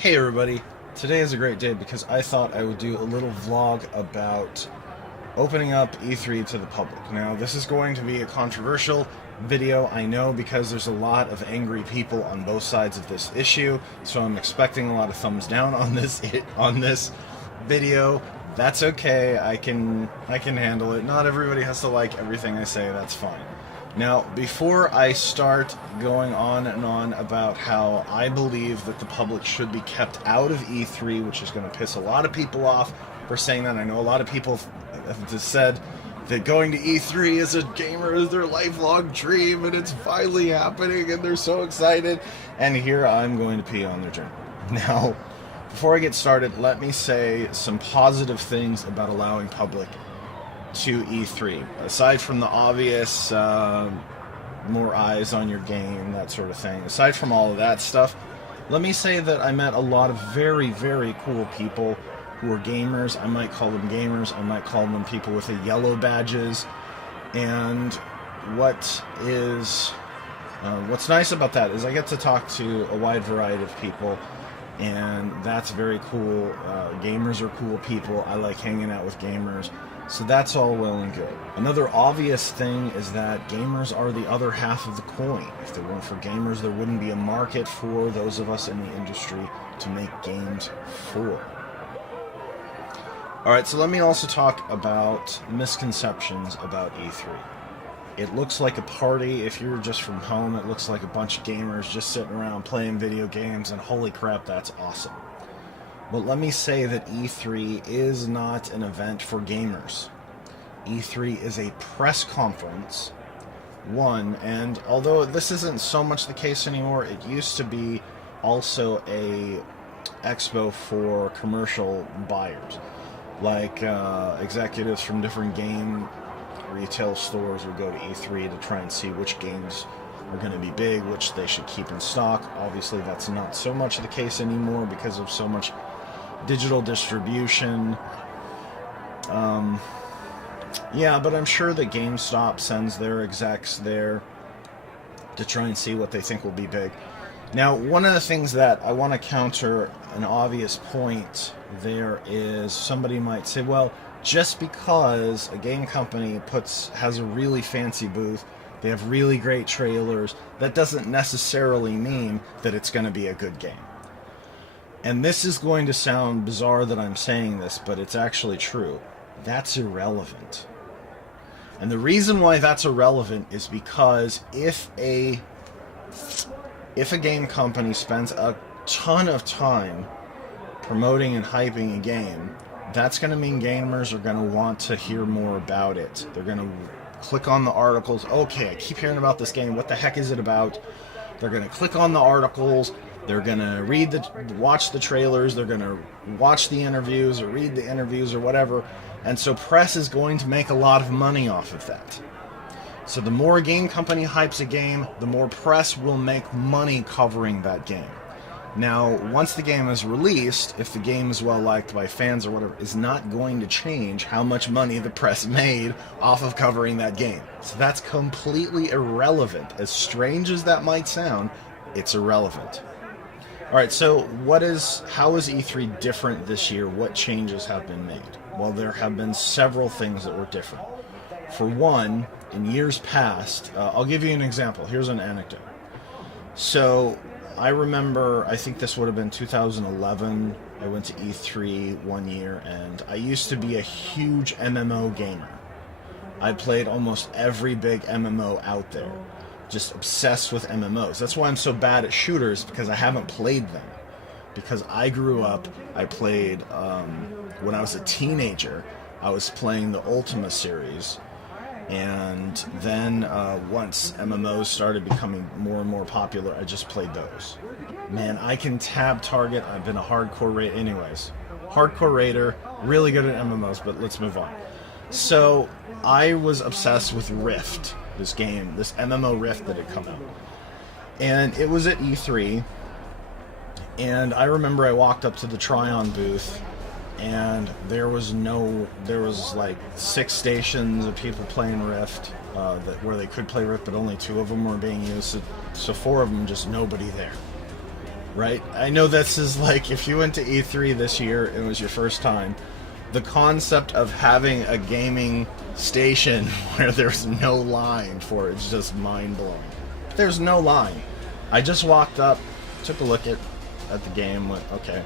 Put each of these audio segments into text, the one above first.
Hey everybody, today is a great day because I thought I would do a little vlog about opening up E3 to the public. Now this is going to be a controversial video, I know, because there's a lot of angry people on both sides of this issue, so I'm expecting a lot of thumbs down on this video. That's okay, I can handle it. Not everybody has to like everything I say, that's fine. Now, before I start going on and on about how I believe that the public should be kept out of E3, which is going to piss a lot of people off for saying that. I know a lot of people have just said that going to E3 as a gamer is their lifelong dream, and it's finally happening, and they're so excited. And here I'm going to pee on their dream. Now, before I get started, let me say some positive things about allowing public to E3. Aside from the obvious, more eyes on your game, that sort of thing. Aside from all of that stuff, let me say that I met a lot of very, very cool people who are gamers. I might call them gamers. I might call them people with the yellow badges. And what's nice about that is I get to talk to a wide variety of people, and that's very cool. Gamers are cool people. I like hanging out with gamers. So that's all well and good. Another obvious thing is that gamers are the other half of the coin. If there weren't for gamers, there wouldn't be a market for those of us in the industry to make games for. Alright, so let me also talk about misconceptions about E3. It looks like a party. If you're just from home, it looks like a bunch of gamers just sitting around playing video games, and holy crap, that's awesome. But let me say that E3 is not an event for gamers. E3 is a press conference, and although this isn't so much the case anymore, it used to be also a expo for commercial buyers. Like executives from different game retail stores would go to E3 to try and see which games are going to be big, which they should keep in stock. Obviously that's not so much the case anymore because of so much digital distribution. Yeah, but I'm sure that GameStop sends their execs there to try and see what they think will be big. Now, one of the things that I want to counter an obvious point there is somebody might say, well, just because a game company has a really fancy booth, they have really great trailers, that doesn't necessarily mean that it's going to be a good game. And this is going to sound bizarre that I'm saying this, but it's actually true. That's irrelevant. And the reason why that's irrelevant is because if a game company spends a ton of time promoting and hyping a game, that's going to mean gamers are going to want to hear more about it. They're going to click on the articles. Okay, I keep hearing about this game. What the heck is it about? They're going to click on the articles. They're going to watch the trailers, they're going to watch the interviews or read the interviews or whatever, and so press is going to make a lot of money off of that. So the more a game company hypes a game, the more press will make money covering that game. Now, once the game is released, if the game is well liked by fans or whatever, is not going to change how much money the press made off of covering that game. So that's completely irrelevant. As strange as that might sound, it's irrelevant. Alright, so how is E3 different this year? What changes have been made? Well, there have been several things that were different. For one, in years past, I'll give you an example. Here's an anecdote. So, I remember, I think this would have been 2011, I went to E3 one year, and I used to be a huge MMO gamer. I played almost every big MMO out there. Just obsessed with MMOs. That's why I'm so bad at shooters, because I haven't played them. Because I grew up, I played, when I was a teenager, I was playing the Ultima series, and then once MMOs started becoming more and more popular, I just played those. Man, I can tab target, I've been a hardcore raider, anyways. Hardcore raider, really good at MMOs, but let's move on. So, I was obsessed with Rift. This game, this MMO Rift that had come out. And it was at E3, and I remember I walked up to the Trion booth, and there was like 6 stations of people playing Rift, where they could play Rift, but only 2 of them were being used, so 4 of them, just nobody there. right? I know this is like, if you went to E3 this year and it was your first time, the concept of having a gaming station where there's no line for it's just mind-blowing. There's no line. I just walked up, took a look at the game, went, okay.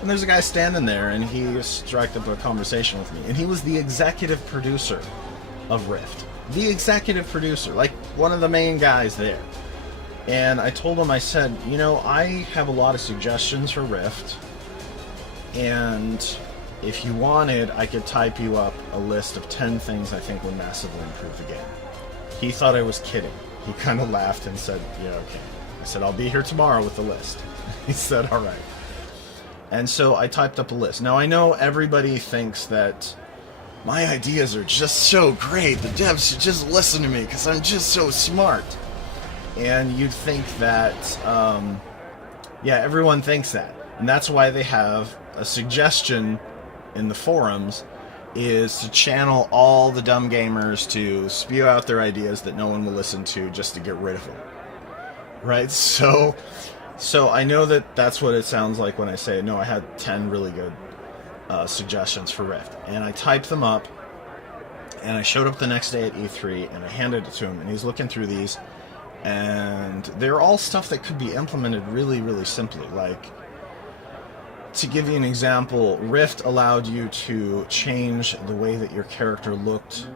And there's a guy standing there, and he struck up a conversation with me. And he was the executive producer of Rift. The executive producer, like one of the main guys there. And I told him, I said, you know, I have a lot of suggestions for Rift, and if you wanted, I could type you up a list of 10 things I think would massively improve the game. He thought I was kidding. He kind of laughed and said, yeah, okay. I said, I'll be here tomorrow with the list. He said, all right. And so I typed up a list. Now, I know everybody thinks that my ideas are just so great. The devs should just listen to me because I'm just so smart. And you'd think that, yeah, everyone thinks that. And that's why they have a suggestion in the forums is to channel all the dumb gamers to spew out their ideas that no one will listen to just to get rid of them. Right? So I know that that's what it sounds like when I say, no, I had 10 really good suggestions for Rift. And I typed them up, and I showed up the next day at E3, and I handed it to him, and he's looking through these, and they're all stuff that could be implemented really, really simply. Like, to give you an example, Rift allowed you to change the way that your character looked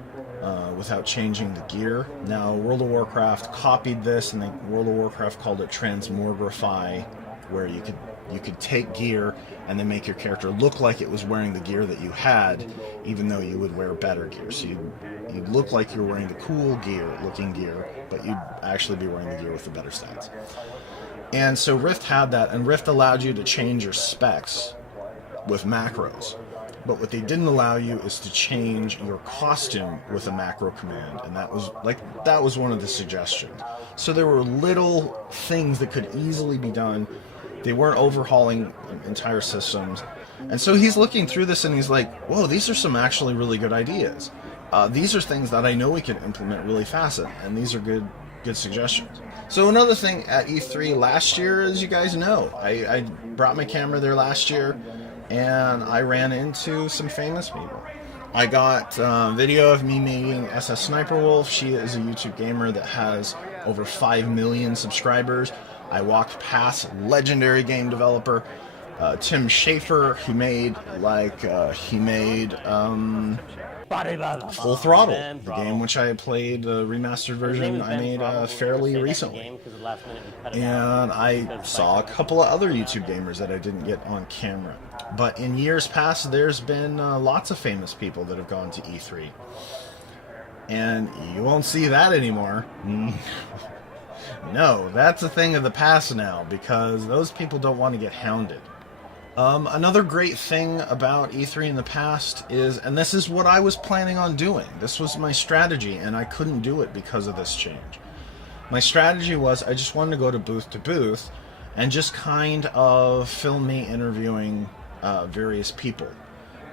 without changing the gear. Now, World of Warcraft copied this, and World of Warcraft called it transmogrify, where you could take gear and then make your character look like it was wearing the gear that you had, even though you would wear better gear. So you'd look like you were wearing the cool looking gear, but you'd actually be wearing the gear with the better stats. And so Rift had that, and Rift allowed you to change your specs with macros. But what they didn't allow you is to change your costume with a macro command, and that was one of the suggestions. So there were little things that could easily be done. They weren't overhauling entire systems. And so he's looking through this and he's like, whoa, these are some actually really good ideas. These are things that I know we could implement really fast, and these are good suggestions. So another thing at E3 last year, as you guys know, I brought my camera there last year, and I ran into some famous people. I got video of me meeting SS Sniper Wolf. She is a YouTube gamer that has over 5 million subscribers. I walked past legendary game developer Tim Schafer, who made Full Throttle, the game which I played, the remastered version I made fairly recently. And I saw a couple of other YouTube gamers that I didn't get on camera. But in years past, there's been lots of famous people that have gone to E3. And you won't see that anymore. No, that's a thing of the past now, because those people don't want to get hounded. Another great thing about E3 in the past is, and this is what I was planning on doing, this was my strategy, and I couldn't do it because of this change. My strategy was I just wanted to go to booth and just kind of film me interviewing various people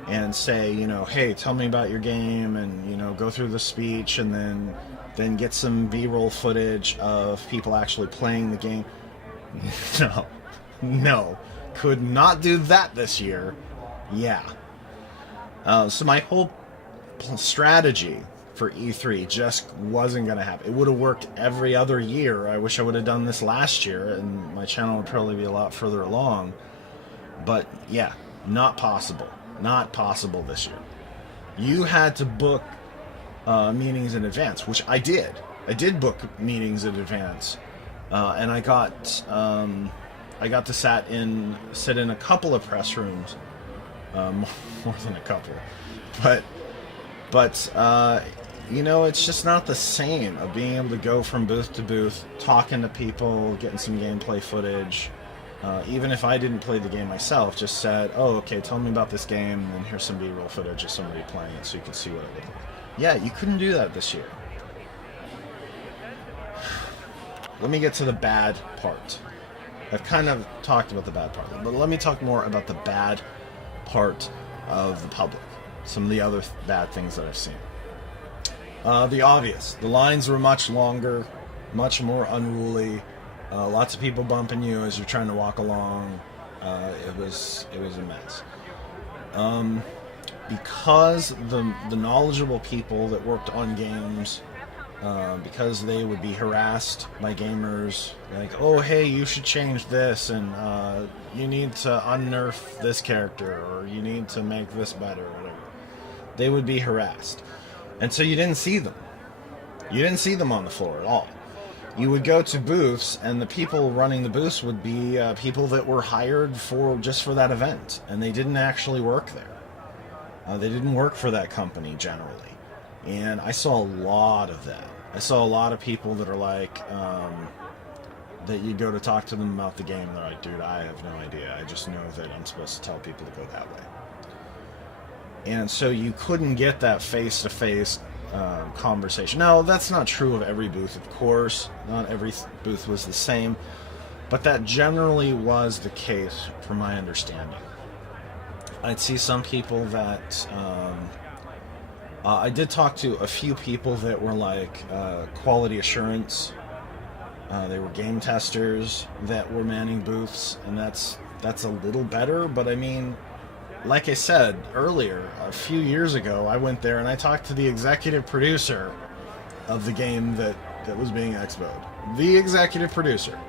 and say, you know, hey, tell me about your game, and, you know, go through the speech, and then get some B-roll footage of people actually playing the game. No. Could not do that this year. Yeah. So my whole strategy for E3 just wasn't going to happen. It would have worked every other year. I wish I would have done this last year, and my channel would probably be a lot further along. But yeah, not possible. Not possible this year. You had to book meetings in advance, which I did. I did book meetings in advance, and I got to sit in a couple of press rooms, more than a couple, but you know, it's just not the same of being able to go from booth to booth, talking to people, getting some gameplay footage. Even if I didn't play the game myself, just said, oh, okay, tell me about this game, and here's some B-roll footage of somebody playing it so you can see what it looked like. Yeah, you couldn't do that this year. Let me get to the bad part. I've kind of talked about the bad part, but let me talk more about the bad part of the public. Some of the other bad things that I've seen. The obvious. The lines were much longer, much more unruly. Lots of people bumping you as you're trying to walk along. It was a mess. Because the knowledgeable people that worked on games, because they would be harassed by gamers, like, oh hey, you should change this, and you need to unnerf this character, or you need to make this better, or whatever. They would be harassed, and so you didn't see them. You didn't see them on the floor at all. You would go to booths, and the people running the booths would be people that were hired just for that event, and they didn't actually work there. They didn't work for that company generally, and I saw a lot of that. I saw a lot of people that are like, that you go to talk to them about the game, and they're like, dude, I have no idea. I just know that I'm supposed to tell people to go that way. And so you couldn't get that face-to-face conversation. Now, that's not true of every booth, of course. Not every booth was the same, but that generally was the case from my understanding. I'd see some people that I did talk to a few people that were like quality assurance. They were game testers that were manning booths, and that's a little better. But I mean, like I said earlier, a few years ago, I went there and I talked to the executive producer of the game that was being expoed. The executive producer.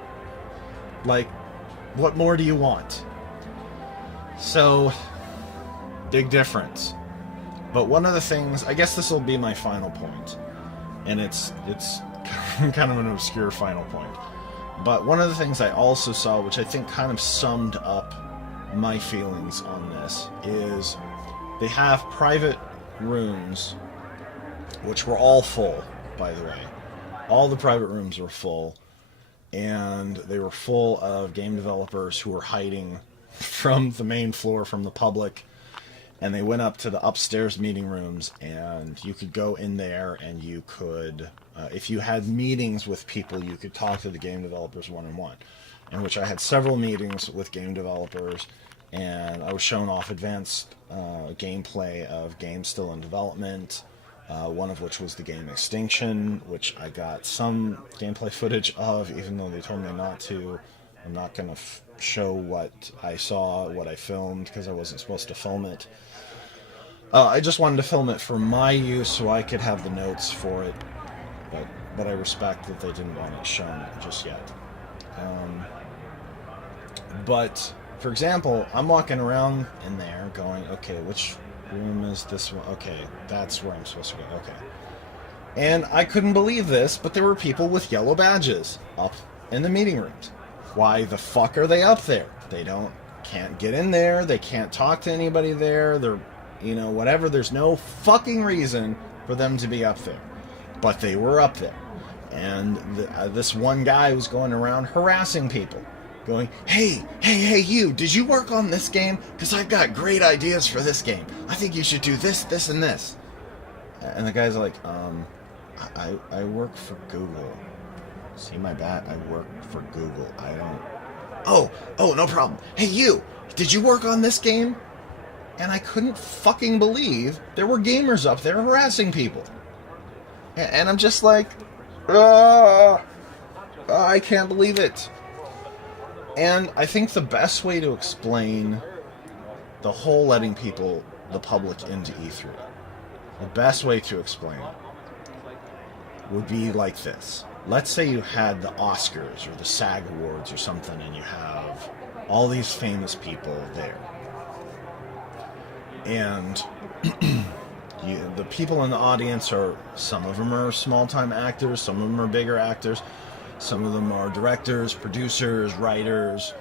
Like, what more do you want? So, big difference. But one of the things, I guess this will be my final point, and it's kind of an obscure final point. But one of the things I also saw, which I think kind of summed up my feelings on this, is they have private rooms, which were all full, by the way. All the private rooms were full, and they were full of game developers who were hiding from the main floor, from the public, and they went up to the upstairs meeting rooms, and you could go in there and you could, if you had meetings with people, you could talk to the game developers one-on-one, in which I had several meetings with game developers, and I was shown off advanced gameplay of games still in development, one of which was the game Extinction, which I got some gameplay footage of, even though they told me not to. I'm not going to show what I saw, what I filmed, because I wasn't supposed to film it. I just wanted to film it for my use so I could have the notes for it, but I respect that they didn't want it shown just yet. But, for example, I'm walking around in there going, okay, which room is this one? Okay, that's where I'm supposed to go. Okay. And I couldn't believe this, but there were people with yellow badges up in the meeting rooms. Why the fuck are they up there? They can't get in there. They can't talk to anybody there. They're, whatever. There's no fucking reason for them to be up there. But they were up there. And this one guy was going around harassing people. Going, hey, you, did you work on this game? Because I've got great ideas for this game. I think you should do this, this, and this. And the guy's like, I work for Google. See my bat? I work for Google. I don't... Oh, no problem. Hey, you, did you work on this game? And I couldn't fucking believe there were gamers up there harassing people. And I'm just like, I can't believe it. And I think the best way to explain the whole letting the public into E3, the best way to explain it would be like this. Let's say you had the Oscars or the SAG Awards or something, and you have all these famous people there. And the people in the audience some of them are small-time actors, some of them are bigger actors, some of them are directors, producers, writers,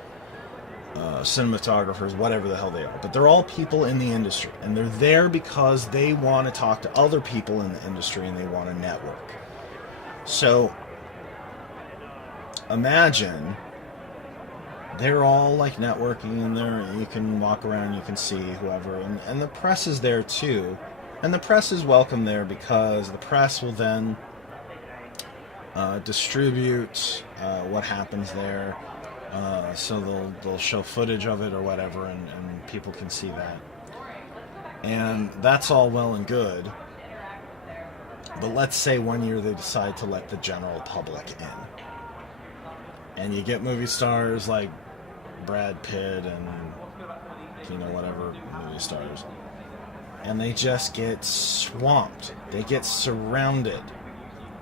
cinematographers, whatever the hell they are. But they're all people in the industry, and they're there because they want to talk to other people in the industry and they want to network. So imagine they're all like networking in there, and you can walk around, you can see whoever, and the press is there too. And the press is welcome there because the press will then distribute what happens there. So they'll show footage of it or whatever, and people can see that. And that's all well and good. But let's say one year they decide to let the general public in. And you get movie stars like Brad Pitt and, whatever movie stars. And they just get swamped. They get surrounded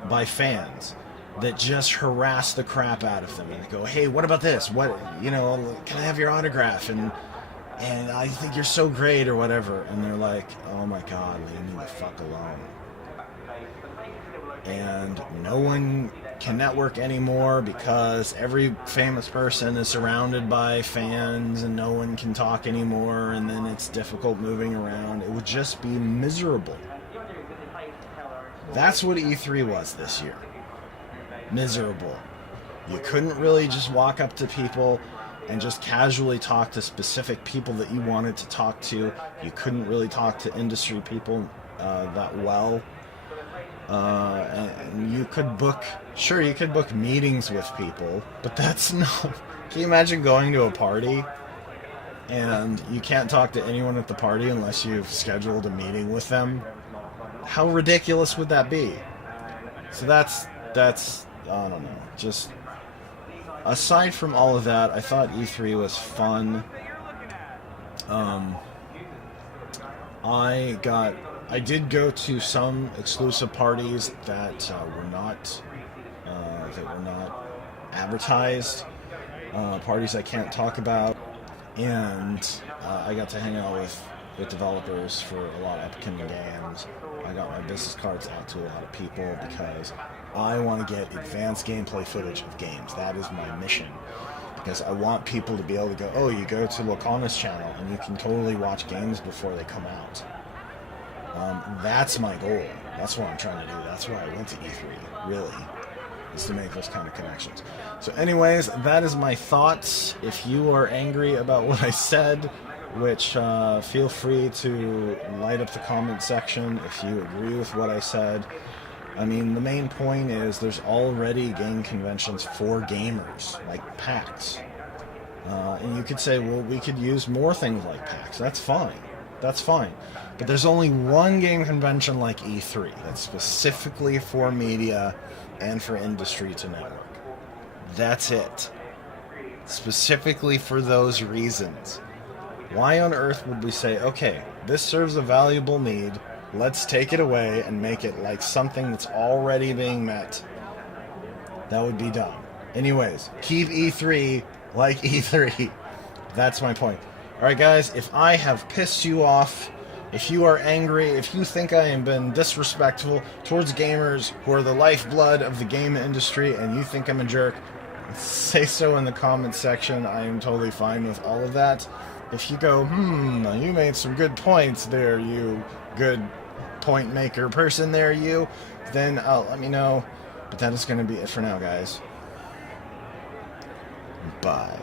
by fans that just harass the crap out of them. And they go, hey, what about this? What, can I have your autograph? And I think you're so great or whatever. And they're like, oh my God, leave me the fuck alone. And no one can network anymore because every famous person is surrounded by fans and no one can talk anymore, and then it's difficult moving around. It would just be miserable. That's what E3 was this year. Miserable. You couldn't really just walk up to people and just casually talk to specific people that you wanted to talk to. You couldn't really talk to industry people that well. And you could book meetings with people, but that's no. Can you imagine going to a party and you can't talk to anyone at the party unless you've scheduled a meeting with them? How ridiculous would that be? So that's I don't know. Just aside from all of that, I thought E3 was fun. I did go to some exclusive parties that were not advertised, parties I can't talk about, and I got to hang out with developers for a lot of upcoming games. I got my business cards out to a lot of people because I want to get advanced gameplay footage of games. That is my mission. Because I want people to be able to go, oh, you go to Lokana's channel and you can totally watch games before they come out. That's my goal. That's what I'm trying to do. That's why I went to E3, really, is to make those kind of connections. So anyways, that is my thoughts. If you are angry about what I said, which feel free to light up the comment section if you agree with what I said. I mean, the main point is there's already game conventions for gamers, like PAX. And you could say, well, we could use more things like PAX. That's fine. That's fine. But there's only one game convention like E3 that's specifically for media and for industry to network. That's it. Specifically for those reasons. Why on earth would we say, okay, this serves a valuable need, let's take it away and make it like something that's already being met? That would be dumb. Anyways, keep E3 like E3. That's my point. Alright guys, if I have pissed you off, if you are angry, if you think I have been disrespectful towards gamers who are the lifeblood of the game industry and you think I'm a jerk, say so in the comments section. I am totally fine with all of that. If you go, you made some good points there, you good point maker person there, you, then let me know. But that is going to be it for now, guys. Bye.